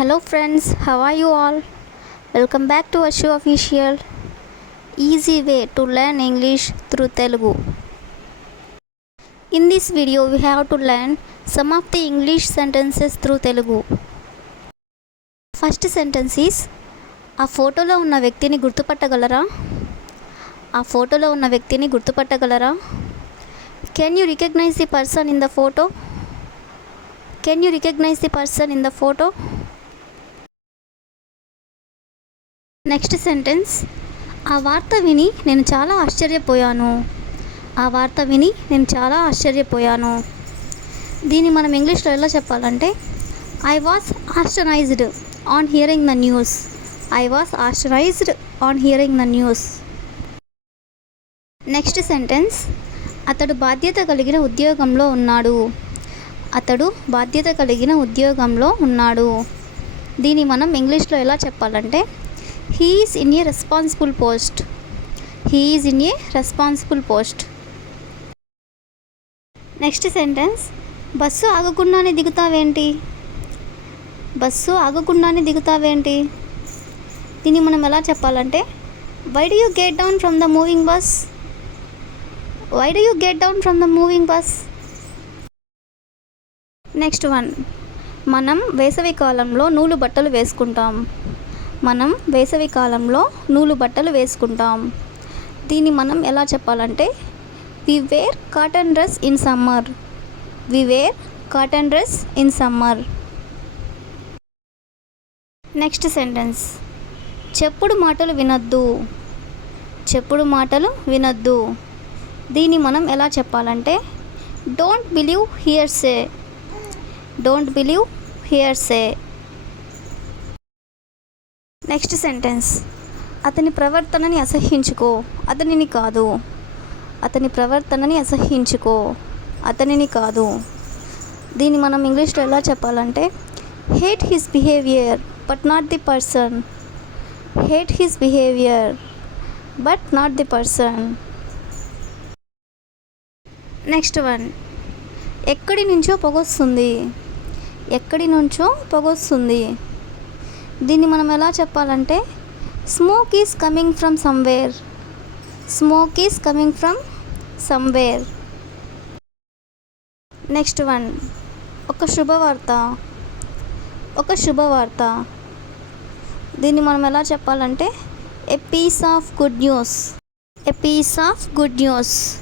Hello friends, how are you all? Welcome back to Ashu Official. Easy way to learn English through Telugu. In this video we have to learn some of the English sentences through Telugu. First sentence is ఆ ఫోటోలో ఉన్న వ్యక్తిని గుర్తుపట్టగలరా? ఆ ఫోటోలో ఉన్న వ్యక్తిని గుర్తుపట్టగలరా? Can you recognize the person in the photo? Can you recognize the person in the photo? Next sentence ఆ వార్త విని నేను చాలా ఆశ్చర్యపోయాను. ఆ వార్త విని నేను చాలా ఆశ్చర్యపోయాను. దీన్ని మనం ఇంగ్లీష్లో ఎలా చెప్పాలంటే I was astonished on hearing the news. I was astonished on hearing the news. Next sentence అతడు బాధ్యత కలిగిన ఉద్యోగంలో ఉన్నాడు. అతడు బాధ్యత కలిగిన ఉద్యోగంలో ఉన్నాడు. దీన్ని మనం ఇంగ్లీష్లో ఎలా చెప్పాలంటే he is in a responsible post. He is in a responsible post. Next sentence bus ఆగకుండానే దిగుతావేంటి? బస్సు ఆగకుండానే దిగుతావేంటి? దీన్ని మనం ఎలా చెప్పాలంటే why do you get down from the moving bus? Why do you get down from the moving bus? Next one మనం వేసవి కాలంలో నూలు బట్టలు వేసుకుంటాం. మనం వేసవి కాలంలో నూలు బట్టలు వేసుకుంటాం. దీన్ని మనం ఎలా చెప్పాలంటే we wear cotton dress in summer. We wear cotton dress in summer. Next sentence చెప్పుడు మాటలు వినొద్దు. చెప్పుడు మాటలు వినొద్దు. దీన్ని మనం ఎలా చెప్పాలంటే don't believe hearsay. Don't believe hearsay. Next sentence అతని ప్రవర్తనని అసహ్యించుకో, అతనిని కాదు. అతని ప్రవర్తనని అసహ్యించుకో, అతనిని కాదు. దీన్ని మనం ఇంగ్లీష్లో ఎలా చెప్పాలంటే hate his behaviour but not the person. Hate his behaviour but not the person. Next one ఎక్కడి నుంచో పొగొస్తుంది. ఎక్కడి నుంచో పొగొస్తుంది. దీన్ని మనం ఎలా చెప్పాలంటే smoke is coming from somewhere. Smoke is coming from somewhere. Next one ఒక శుభవార్త. ఒక శుభవార్త. దీన్ని మనం ఎలా చెప్పాలంటే a piece of good news. A piece of good news.